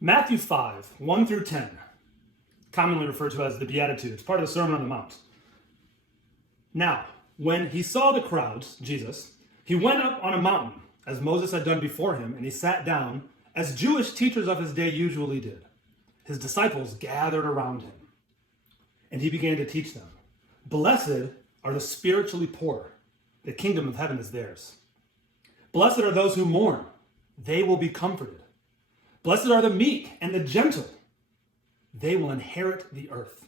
Matthew 5, 1 through 10, commonly referred to as the Beatitudes, part of the Sermon on the Mount. Now, when he saw the crowds, Jesus, he went up on a mountain, as Moses had done before him, and he sat down, as Jewish teachers of his day usually did. His disciples gathered around him, and he began to teach them. Blessed are the spiritually poor. The kingdom of heaven is theirs. Blessed are those who mourn. They will be comforted. Blessed are the meek and the gentle. They will inherit the earth.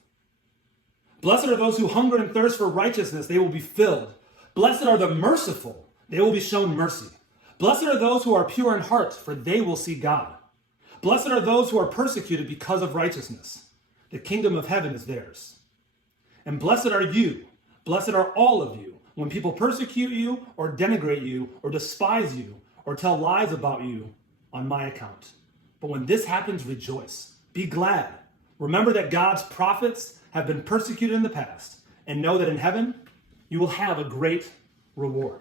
Blessed are those who hunger and thirst for righteousness. They will be filled. Blessed are the merciful. They will be shown mercy. Blessed are those who are pure in heart, for they will see God. Blessed are those who are persecuted because of righteousness. The kingdom of heaven is theirs. And blessed are you, blessed are all of you, when people persecute you or denigrate you or despise you or tell lies about you on my account. But when this happens, rejoice. Be glad. Remember that God's prophets have been persecuted in the past, and know that in heaven you will have a great reward.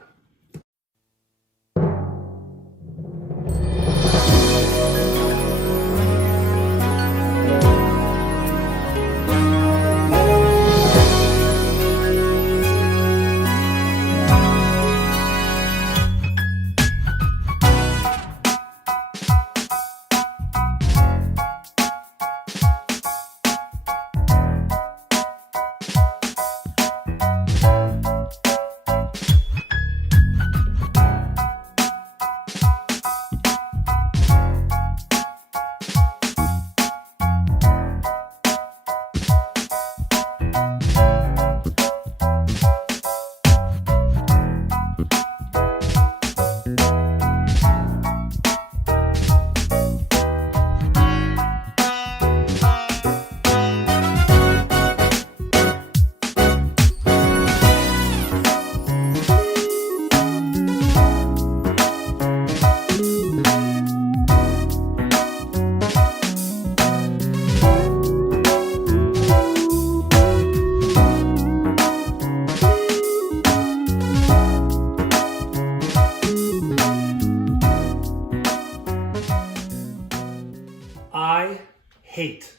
I hate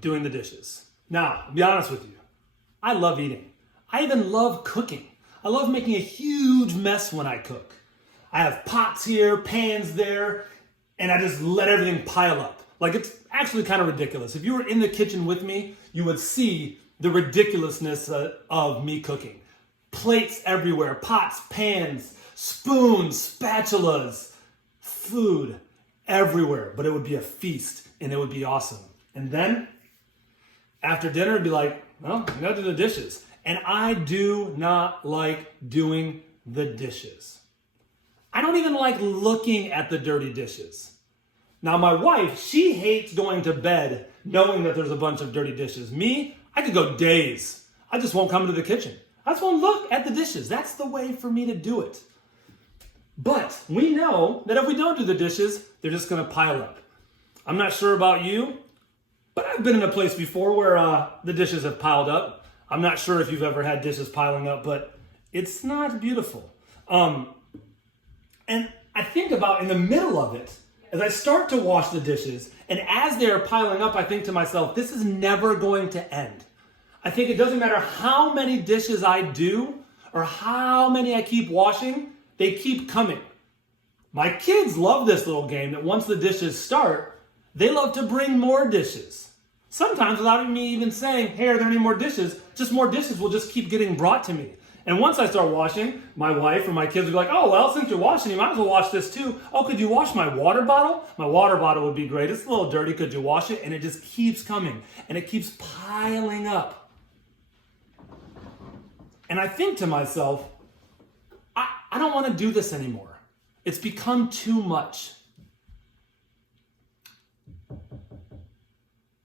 doing the dishes. Now, to be honest with you, I love eating. I even love cooking. I love making a huge mess when I cook. I have pots here, pans there, and I just let everything pile up. Like, it's actually kind of ridiculous. If you were in the kitchen with me, you would see the ridiculousness of me cooking. Plates everywhere, pots, pans, spoons, spatulas, food everywhere, but it would be a feast and it would be awesome. And then after dinner, it'd be like, well, I gotta do the dishes. And I do not like doing the dishes. I don't even like looking at the dirty dishes. Now, my wife, she hates going to bed knowing that there's a bunch of dirty dishes. Me, I could go days. I just won't come to the kitchen. I just won't look at the dishes. That's the way for me to do it. But we know that if we don't do the dishes, they're just going to pile up. I'm not sure about you, but I've been in a place before where the dishes have piled up. I'm not sure if you've ever had dishes piling up, but it's not beautiful. And I think about in the middle of it, as I start to wash the dishes, and as they're piling up, I think to myself, this is never going to end. I think it doesn't matter how many dishes I do or how many I keep washing, they keep coming. My kids love this little game that once the dishes start, they love to bring more dishes. Sometimes without me even saying, hey, are there any more dishes? Just more dishes will just keep getting brought to me. And once I start washing, my wife or my kids will be like, oh, well, since you're washing, you might as well wash this too. Oh, could you wash my water bottle? My water bottle would be great. It's a little dirty. Could you wash it? And it just keeps coming. And it keeps piling up. And I think to myself, I don't want to do this anymore. It's become too much.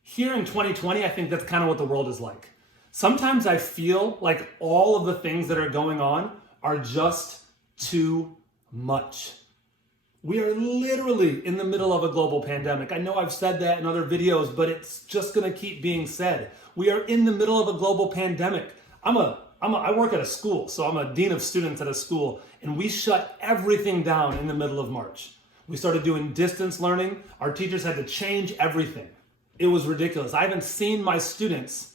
Here in 2020, I think that's kind of what the world is like. Sometimes I feel like all of the things that are going on are just too much. We are literally in the middle of a global pandemic. I know I've said that in other videos, but it's just going to keep being said. We are in the middle of a global pandemic. I work at a school, so I'm a dean of students at a school, and we shut everything down in the middle of March. We started doing distance learning. Our teachers had to change everything. It was ridiculous. I haven't seen my students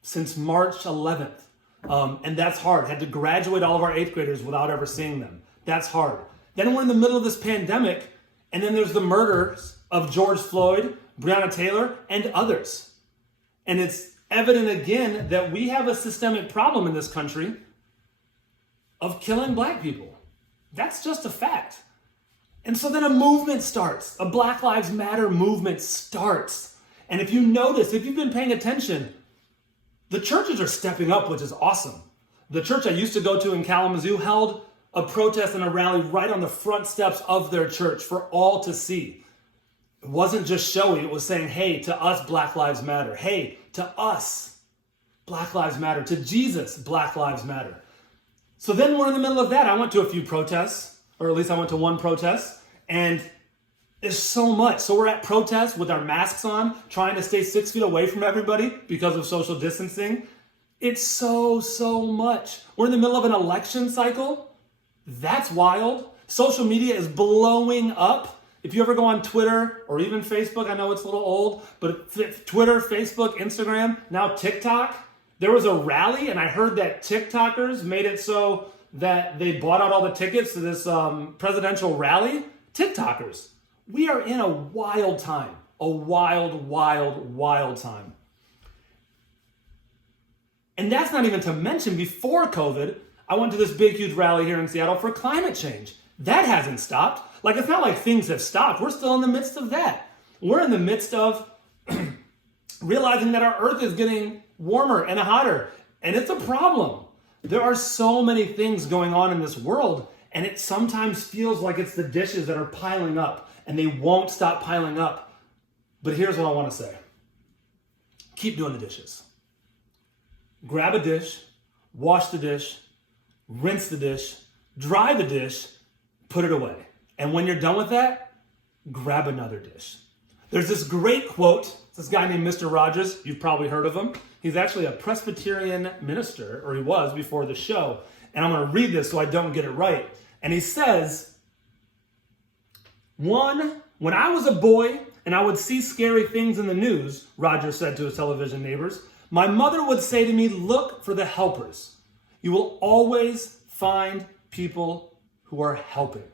since March 11th. And that's hard. Had to graduate all of our 8th graders without ever seeing them. That's hard. Then we're in the middle of this pandemic, and then there's the murders of George Floyd, Breonna Taylor, and others. And it's evident again that we have a systemic problem in this country of killing black people. That's just a fact. And so then a movement starts. A Black Lives Matter movement starts. And if you notice, if you've been paying attention, the churches are stepping up, which is awesome. The church I used to go to in Kalamazoo held a protest and a rally right on the front steps of their church for all to see. It wasn't just showy. It was saying, hey, to us, Black Lives Matter. Hey, to us, Black Lives Matter. To Jesus, Black Lives Matter. So then we're in the middle of that. I went to a few protests, or at least I went to one protest, and there's so much. So we're at protests with our masks on, trying to stay 6 feet away from everybody because of social distancing. It's so much. We're in the middle of an election cycle. That's wild. Social media is blowing up. If you ever go on Twitter or even Facebook, I know it's a little old, but Twitter, Facebook, Instagram, now TikTok. There was a rally, and I heard that TikTokers made it so that they bought out all the tickets to this presidential rally. TikTokers. We are in a wild time. A wild time. And that's not even to mention, before COVID, I went to this big, huge rally here in Seattle for climate change. That hasn't stopped. Like, it's not like things have stopped. We're still in the midst of that. We're in the midst of realizing that our earth is getting warmer and hotter, and it's a problem. There are so many things going on in this world, and it sometimes feels like it's the dishes that are piling up, and they won't stop piling up. But here's what I want to say. Keep doing the dishes. Grab a dish, wash the dish, rinse the dish, dry the dish, put it away. And when you're done with that, grab another dish. There's this great quote. This guy named Mr. Rogers. You've probably heard of him. He's actually a Presbyterian minister, or he was before the show. And I'm going to read this so I don't get it right. And he says, when I was a boy and I would see scary things in the news, Rogers said to his television neighbors, my mother would say to me, look for the helpers. You will always find people who are helping.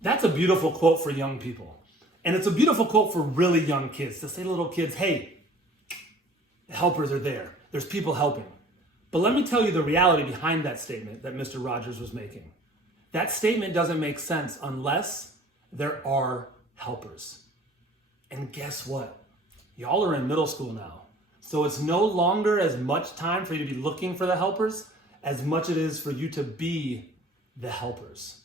That's a beautiful quote for young people. And it's a beautiful quote for really young kids, to say to little kids, hey, the helpers are there. There's people helping. But let me tell you the reality behind that statement that Mr. Rogers was making. That statement doesn't make sense unless there are helpers. And guess what? Y'all are in middle school now. So it's no longer as much time for you to be looking for the helpers as much it is for you to be the helpers.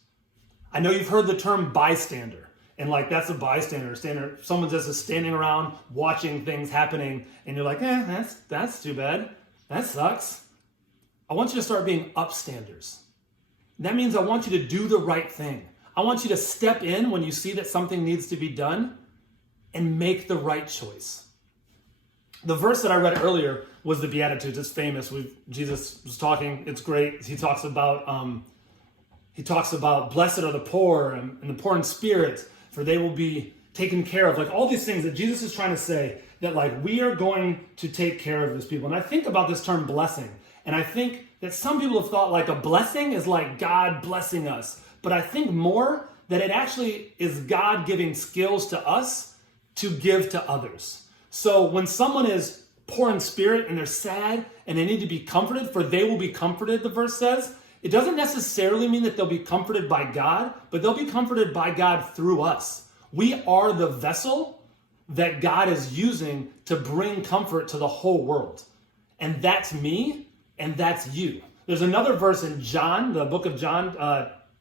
I know you've heard the term bystander. And like, that's a bystander. Someone just is standing around watching things happening, and you're like, that's too bad. That sucks. I want you to start being upstanders. That means I want you to do the right thing. I want you to step in when you see that something needs to be done and make the right choice. The verse that I read earlier was the Beatitudes. It's famous. Jesus was talking. It's great. He talks about blessed are the poor and the poor in spirit, for they will be taken care of. Like, all these things that Jesus is trying to say, that like we are going to take care of these people. And I think about this term blessing. And I think that some people have thought like a blessing is like God blessing us. But I think more that it actually is God giving skills to us to give to others. So when someone is poor in spirit and they're sad and they need to be comforted, for they will be comforted, the verse says, it doesn't necessarily mean that they'll be comforted by God, but they'll be comforted by God through us. We are the vessel that God is using to bring comfort to the whole world. And that's me, and that's you. There's another verse in John, the book of John,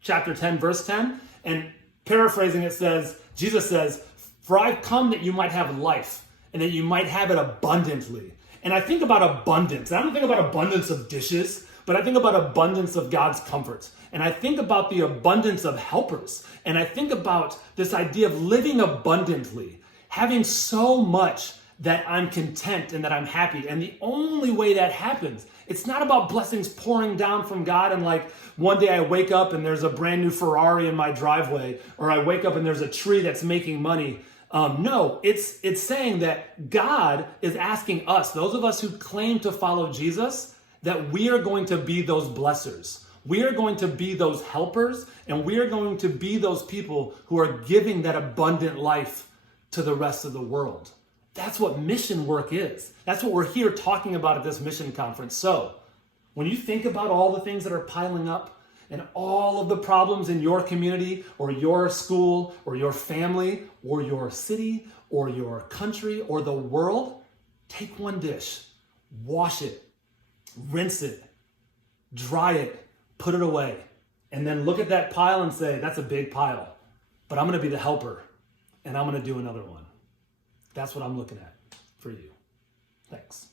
chapter 10, verse 10, and paraphrasing it says, Jesus says, for I've come that you might have life, and that you might have it abundantly. And I think about abundance. I don't think about abundance of dishes, but I think about abundance of God's comfort. And I think about the abundance of helpers. And I think about this idea of living abundantly, having so much that I'm content and that I'm happy. And the only way that happens, it's not about blessings pouring down from God and like one day I wake up and there's a brand new Ferrari in my driveway, or I wake up and there's a tree that's making money. No, it's saying that God is asking us, those of us who claim to follow Jesus, that we are going to be those blessers. We are going to be those helpers, and we are going to be those people who are giving that abundant life to the rest of the world. That's what mission work is. That's what we're here talking about at this mission conference. So, when you think about all the things that are piling up and all of the problems in your community or your school or your family or your city or your country or the world, take one dish, wash it, rinse it, dry it, put it away, and then look at that pile and say, that's a big pile, but I'm going to be the helper and I'm going to do another one. That's what I'm looking at for you. Thanks.